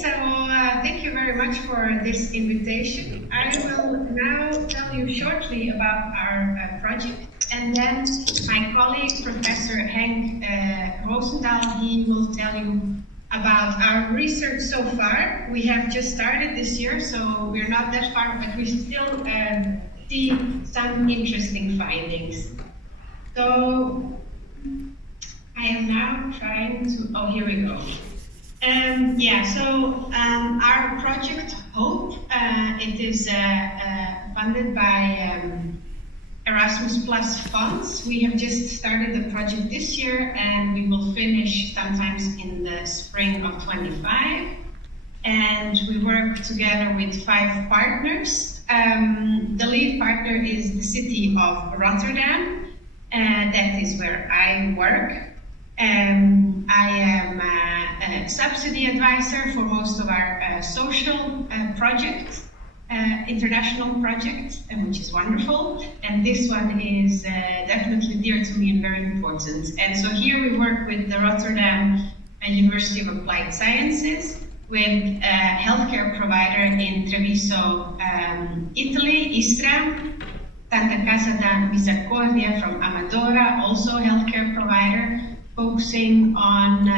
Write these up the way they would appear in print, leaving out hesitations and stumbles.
so thank you very much for this invitation. I will now tell you shortly about our project, and then my colleague, Professor Henk ROSENDAAL, he will tell you about our research so far. We have just started this year, so we're not that far, but we still see some interesting findings. So I am now trying to, oh, here we go. Our project HOPE, it is funded by Erasmus Plus funds. We have just started the project this year, and we will finish sometimes in the spring of 25. And we work together with 5 partners. The lead partner is the city of Rotterdam, and that is where I work. I am a subsidy advisor for most of our social projects, international projects, which is wonderful. And this one is definitely dear to me and very important. And so here we work with the Rotterdam University of Applied Sciences, with a healthcare provider in Treviso, Italy, Istra, Santa Casa da Misericordia from Amadora, also a healthcare provider, focusing on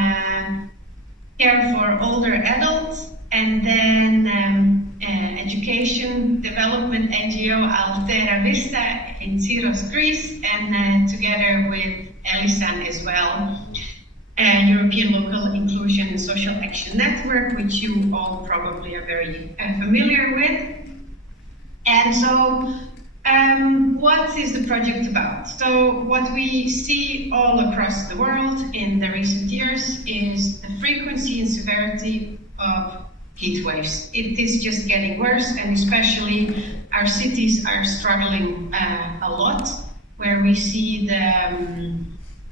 care for older adults, and then education development NGO Altera Vista in Syros, Greece, and together with Elisan as well, European Local Inclusion and Social Action Network, which you all probably are very familiar with. And so, what is the project about? So what we see all across the world in the recent years is the frequency and severity of heat waves. It is just getting worse, and especially our cities are struggling a lot, where we see the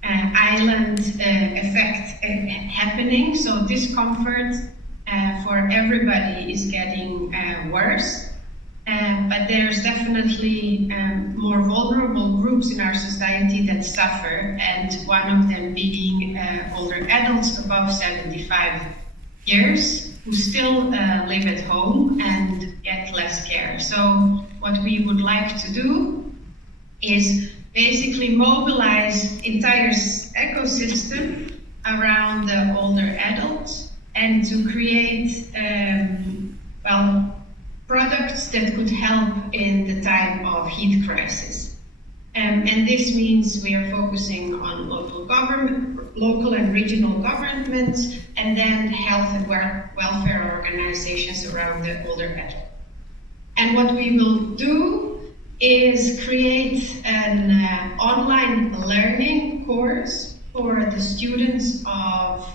island effect happening. So discomfort for everybody is getting worse. But there's definitely more vulnerable groups in our society that suffer, and one of them being older adults above 75 years who still live at home and get less care. So what we would like to do is basically mobilize entire ecosystem around the older adults, and to create products that could help in the time of heat crisis. And this means we are focusing on local and regional governments, and then health and welfare organizations around the older adult. And what we will do is create an online learning course for the students of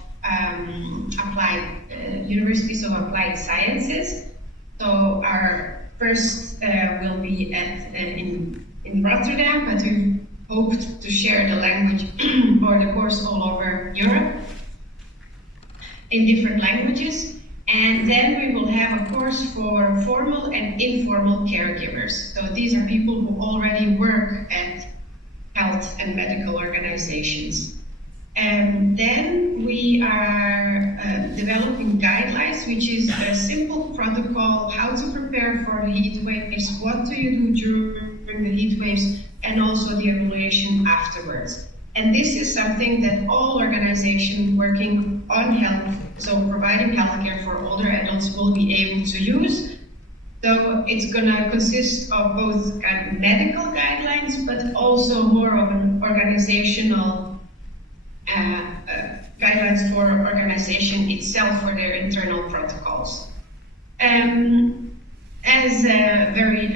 Universities of Applied Sciences. So our first will be in Rotterdam, but we hoped to share the language or the course all over Europe in different languages. And then we will have a course for formal and informal caregivers. So these are people who already work at health and medical organizations. And then we are developing guidelines, which is a simple protocol, how to prepare for the heat waves, what do you do during the heat waves, and also the evaluation afterwards. And this is something that all organizations working on health, so providing healthcare for older adults, will be able to use. So it's going to consist of both kind of medical guidelines, but also more of an organizational guidelines for organization itself, for their internal protocols.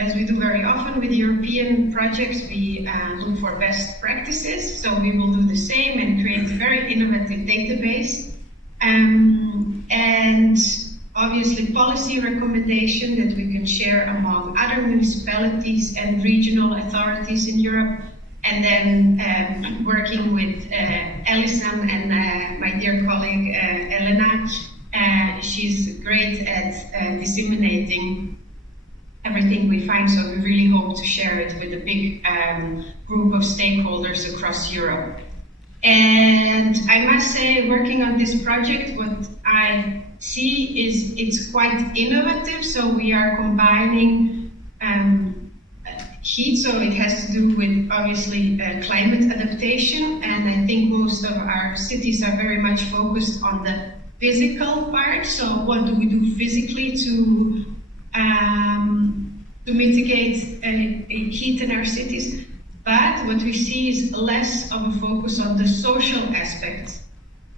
As we do very often with European projects, we look for best practices. So we will do the same and create a very innovative database. And obviously policy recommendation that we can share among other municipalities and regional authorities in Europe. And then working with Elisan and my dear colleague Elena, she's great at disseminating everything we find, so we really hope to share it with a big group of stakeholders across Europe. And I must say, working on this project, what I see is it's quite innovative. So we are combining heat, so it has to do with obviously climate adaptation, and I think most of our cities are very much focused on the physical part. So what do we do physically to mitigate heat in our cities? But what we see is less of a focus on the social aspect.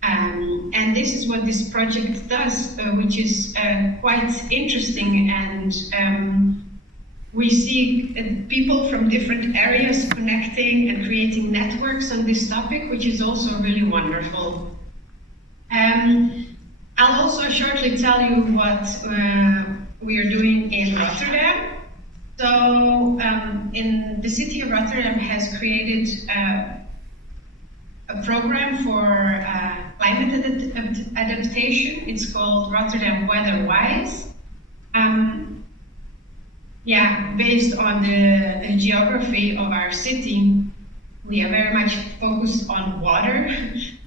And this is what this project does, which is quite interesting. And we see people from different areas connecting and creating networks on this topic, which is also really wonderful. I'll also shortly tell you what we are doing in Rotterdam. So in the city of Rotterdam has created a program for climate adaptation. It's called Rotterdam Weather-Wise. Based on the geography of our city, we are very much focused on water,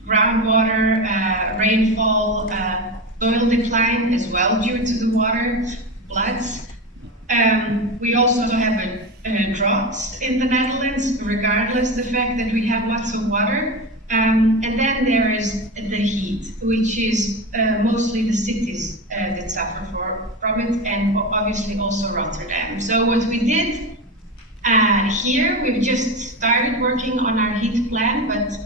groundwater, rainfall, soil decline as well due to the water, floods. We also have a drought in the Netherlands, regardless the fact that we have lots of water. And then there is the heat, which is mostly the cities that suffer from it, and obviously also Rotterdam. So what we did here, we've just started working on our heat plan, but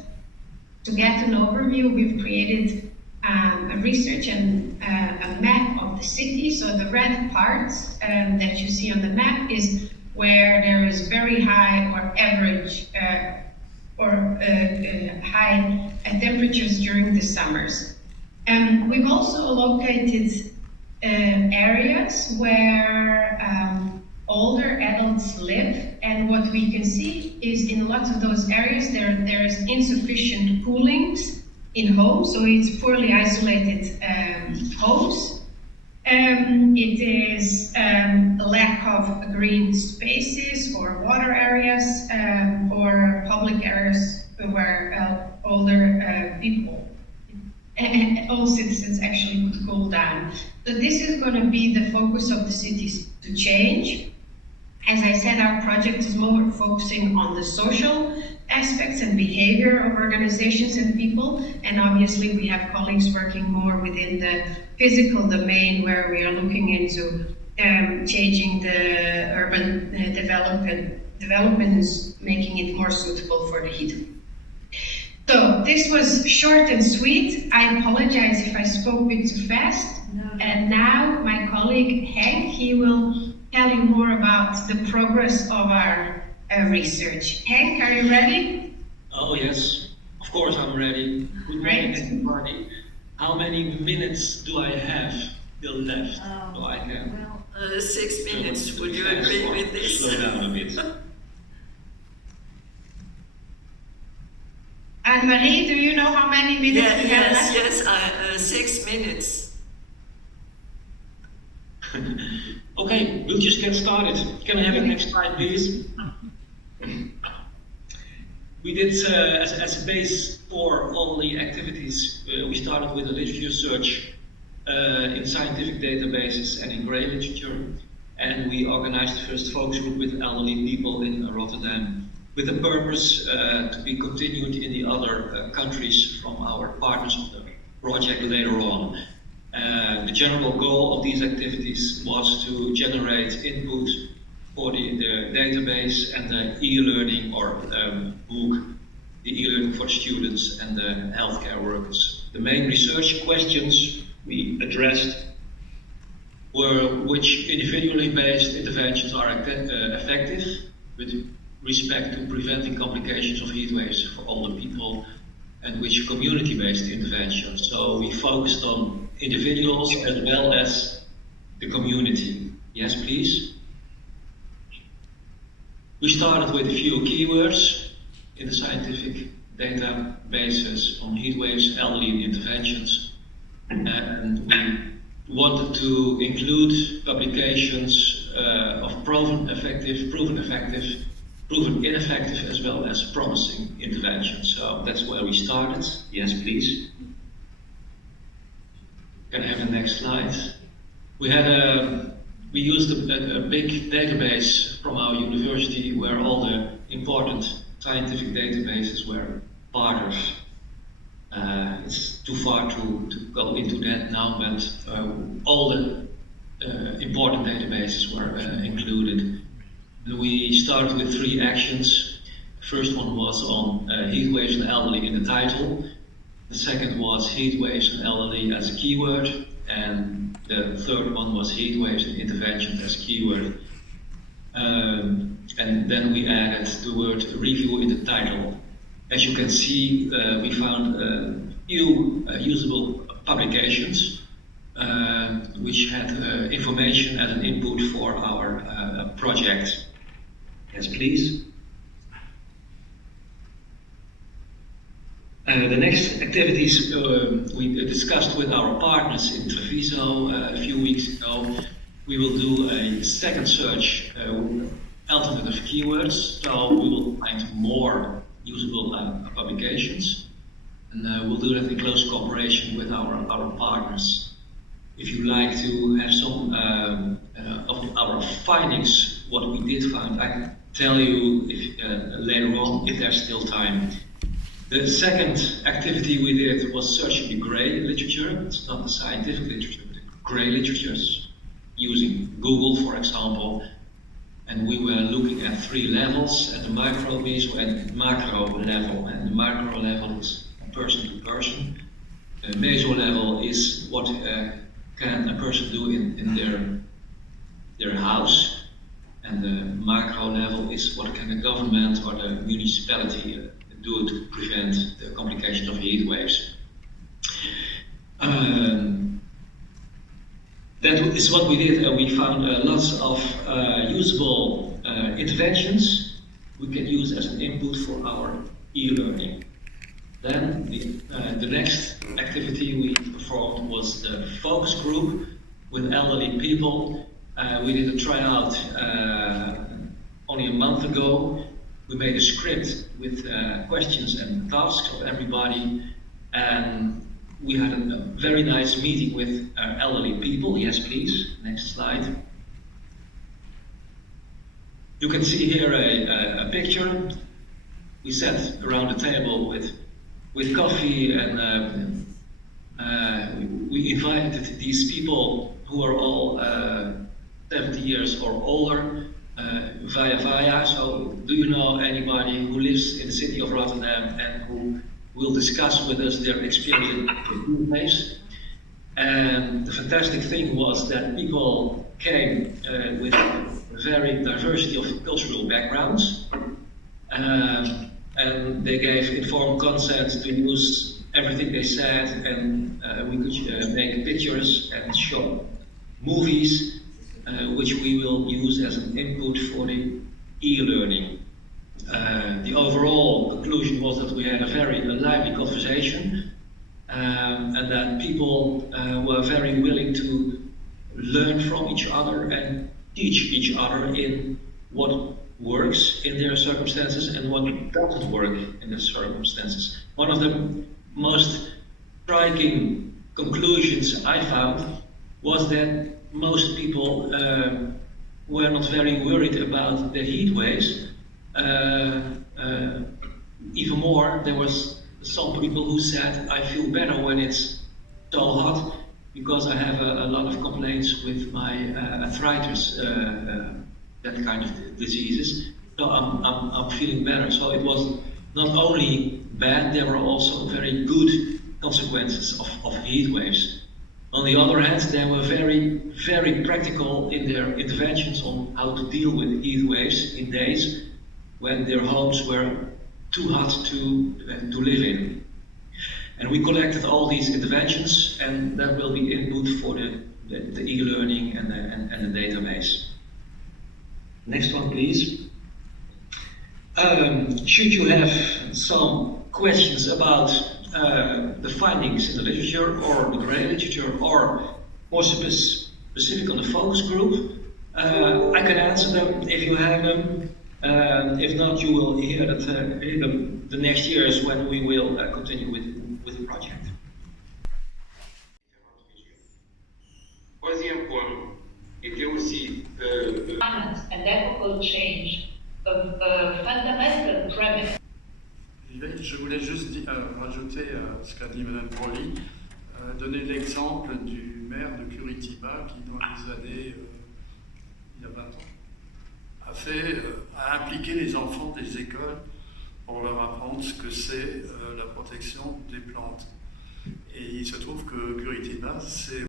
to get an overview, we've created a research and a map of the city. So the red part that you see on the map is where there is very high or average high temperatures during the summers. We've also located areas where older adults live, and what we can see is in lots of those areas there is insufficient coolings in homes, so it's poorly isolated homes. It is a lack of green spaces or water areas or public areas where older people and all citizens actually could cool down. So this is going to be the focus of the cities to change. As I said, our project is more focusing on the social aspects and behavior of organizations and people, and obviously we have colleagues working more within the physical domain, where we are looking into changing the urban development and making it more suitable for the heat. So this was short and sweet. I apologize if I spoke a bit too fast. No. And now my colleague Henk, he will tell you more about the progress of our research. Henk, are you ready? Oh yes, of course I'm ready. Good morning, everybody. How many minutes do I have still left? So I can. Well, 6 minutes. Would you agree with this? Slow down a bit. Anne-Marie, do you know how many minutes we have left? Yes, 6 minutes. Okay, we'll just get started. Can I have the next slide, please? We did, as a base for all the activities, we started with a research in scientific databases and in grey literature, and we organized the first focus group with elderly people in Rotterdam, with the purpose to be continued in the other countries from our partners of the project later on. The general goal of these activities was to generate input for the database and the e-learning or book, the e-learning for students and the healthcare workers. The main research questions we addressed were which individually based interventions are effective with respect to preventing complications of heat waves for older people, and which community-based interventions. So we focused on individuals as well as the community. Yes, please. We started with a few keywords in the scientific databases on heat waves, elderly interventions, and we wanted to include publications of proven effective, proven ineffective, as well as promising interventions. So that's where we started. Yes, please. Can I have the next slide? We used a big database from our university where all the important scientific databases were partners. It's too far to go into that now, but all the important databases were included. We started with 3 actions. The first one was on heat waves and elderly in the title. The second was heat waves and elderly as a keyword. And the third one was heat waves and interventions as keyword. And then we added the word review in the title. As you can see, we found a few usable publications which had information as an input for our project. Yes, please. The next activities we discussed with our partners in Treviso a few weeks ago. We will do a second search with alternative keywords, so we will find more usable publications, and we'll do that in close cooperation with our partners. If you like to have some of our findings, what we did find, I can tell you later on if there's still time. The second activity we did was searching the grey literature. It's not the scientific literature, but the grey literatures, using Google, for example. And we were looking at 3 levels, at the micro, meso, and macro level. And the micro level is person to person. The meso level is what can a person do in their house. And the macro level is what can the government or the municipality do to prevent the complications of heat waves. That is what we did. We found lots of usable interventions we can use as an input for our e-learning. Then the next activity we performed was the focus group with elderly people. We did a tryout only a month ago. We made a script with questions and tasks of everybody, and we had a very nice meeting with elderly people. Yes, please. Next slide. You can see here a picture. We sat around the table with coffee, and we invited these people who are all 70 years or older via. So, do you know anybody who lives in the city of Rotterdam and who will discuss with us their experience with Heatwaves? And the fantastic thing was that people came with a very diversity of cultural backgrounds, and they gave informed consent to use everything they said, and we could make pictures and show movies which we will use as an input for the e-learning. The overall conclusion was that we had a very lively conversation, and that people were very willing to learn from each other and teach each other in what works in their circumstances and what doesn't work in their circumstances. One of the most striking conclusions I found was that most people were not very worried about the heat waves. Even more, there was some people who said, I feel better when it's so hot because I have a lot of complaints with my arthritis, that kind of diseases. So I'm feeling better. So it was not only bad, there were also very good consequences of heat waves. On the other hand, they were very, very practical in their interventions on how to deal with heat waves in days when their homes were too hot to live in. And we collected all these interventions, and that will be input for the e-learning and the database. Next one, please. Should you have some questions about the findings in the literature or the grey literature, or more specific on the focus group, I can answer them if you have them. If not, you will hear them the next years when we will continue with the project. troisième point était aussi and ethical change of fundamental premise. Je voulais juste rajouter à ce qu'a dit Mme Broly, donner l'exemple du maire de Curitiba qui, dans les années, il y a 20 ans, a impliqué les enfants des écoles pour leur apprendre ce que c'est la protection des plantes. Et il se trouve que Curitiba, c'est